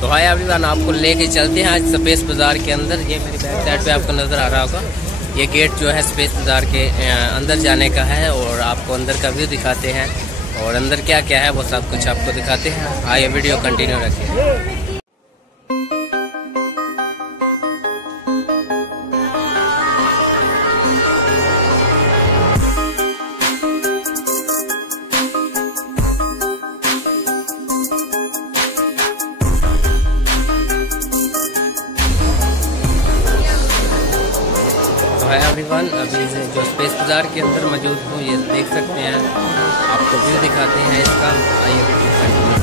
तो hi everyone, आपको लेके चलते हैं आज स्पेस बाज़ार के अंदर। ये मेरी बैक साइड पे आपको नज़र आ रहा होगा, ये गेट जो है स्पेस बाज़ार के अंदर जाने का है और आपको अंदर का व्यू दिखाते हैं और अंदर क्या क्या है वो सब कुछ आपको दिखाते हैं। आइए वीडियो कंटिन्यू रखिए। हाय एवरीवन, अभी जो स्पेस बाज़ार के अंदर मौजूद हूँ, ये देख सकते हैं, आपको व्यू दिखाते हैं इसका। आइए वीडियो कंटिन्यू।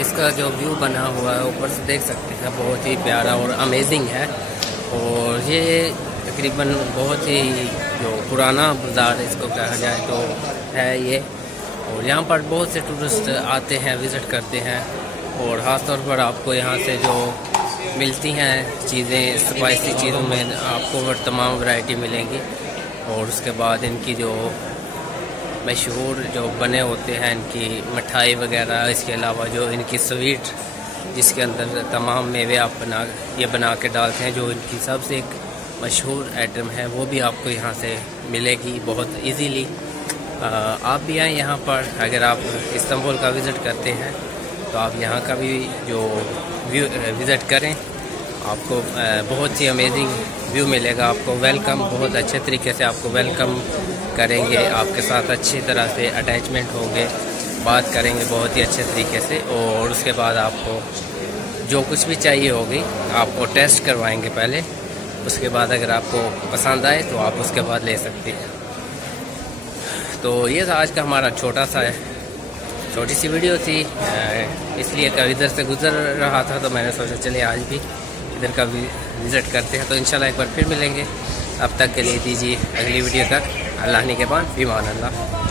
इसका जो व्यू बना हुआ है ऊपर से देख सकते हैं, बहुत ही प्यारा और अमेजिंग है। और ये तकरीबन बहुत ही जो पुराना बाज़ार इसको कहा जाए तो है ये। और यहाँ पर बहुत से टूरिस्ट आते हैं, विज़िट करते हैं और ख़ास तौर पर आपको यहाँ से जो मिलती हैं चीज़ें, स्पाइसी चीज़ों में आपको तमाम वैरायटी मिलेंगी। और उसके बाद इनकी जो मशहूर जो बने होते हैं इनकी मिठाई वगैरह, इसके अलावा जो इनकी स्वीट जिसके अंदर तमाम मेवे आप बना के डालते हैं, जो इनकी सबसे एक मशहूर आइटम है, वो भी आपको यहाँ से मिलेगी बहुत इजीली। आप भी आएँ यहाँ पर। अगर आप इस्तांबुल का विज़िट करते हैं तो आप यहाँ का भी जो व्यू विज़िट करें, आपको बहुत ही अमेजिंग व्यू मिलेगा। आपको वेलकम, बहुत अच्छे तरीके से आपको वेलकम करेंगे, आपके साथ अच्छी तरह से अटैचमेंट होंगे, बात करेंगे बहुत ही अच्छे तरीके से। और उसके बाद आपको जो कुछ भी चाहिए होगी आपको टेस्ट करवाएंगे पहले, उसके बाद अगर आपको पसंद आए तो आप उसके बाद ले सकते हैं। तो ये था आज का हमारा छोटी सी वीडियो थी, इसलिए कभी इधर से गुजर रहा था तो मैंने सोचा चलिए आज भी इधर का विज़िट करते हैं। तो इंशाल्लाह एक बार फिर मिलेंगे। अब तक के लिए दीजिए अगली वीडियो तक। अल्लाह निगहबान, ईमान अल्लाह।